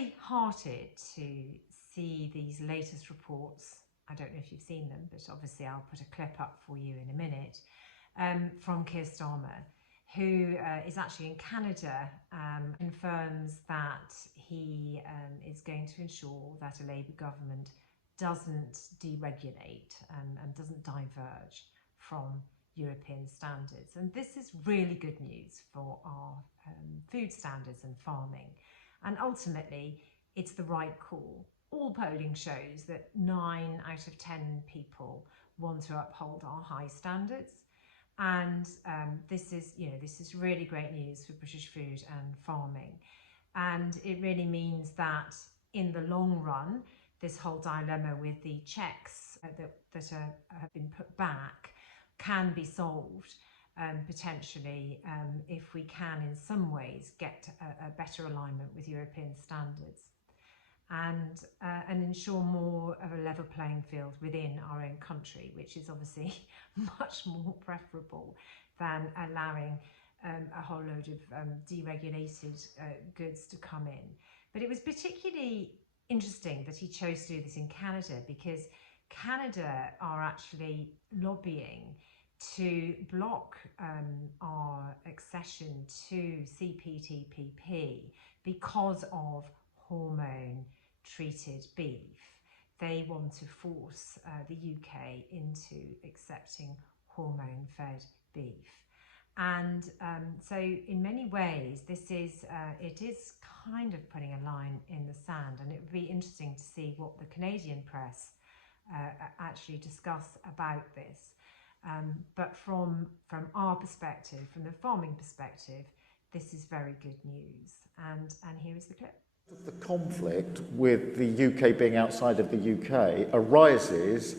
very heartened to see these latest reports. I don't know if you've seen them, but obviously I'll put a clip up for you in a minute, from Keir Starmer, who is actually in Canada, confirms that he is going to ensure that a Labour government doesn't deregulate and doesn't diverge from European standards. And this is really good news for our food standards and farming. And ultimately, it's the right call. All polling shows that 9 out of 10 people want to uphold our high standards. And this is really great news for British food and farming. And it really means that in the long run, this whole dilemma with the checks that have been put back can be solved potentially if we can in some ways get a better alignment with European standards and ensure more of a level playing field within our own country, which is obviously much more preferable than allowing a whole load of deregulated goods to come in. But it was particularly interesting that he chose to do this in Canada, because Canada are actually lobbying to block our accession to CPTPP because of hormone treated beef. They want to force the UK into accepting hormone fed beef. And so in many ways, it is kind of putting a line in the sand, and it would be interesting to see what the Canadian press actually discuss about this. But from our perspective, from the farming perspective, this is very good news. And here is the clip. The conflict with the UK being outside of the UK arises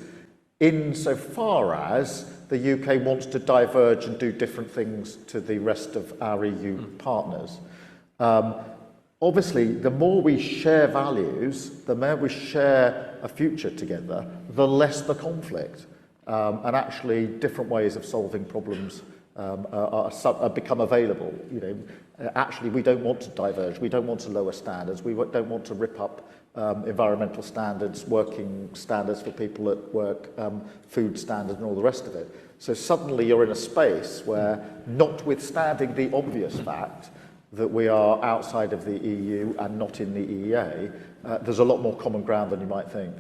insofar as the UK wants to diverge and do different things to the rest of our EU partners. Obviously, the more we share values, the more we share a future together, the less the conflict. And actually, different ways of solving problems become available. Actually, we don't want to diverge. We don't want to lower standards. We don't want to rip up environmental standards, working standards for people at work, food standards, and all the rest of it. So suddenly, you're in a space where, notwithstanding the obvious fact that we are outside of the EU and not in the EEA, there's a lot more common ground than you might think.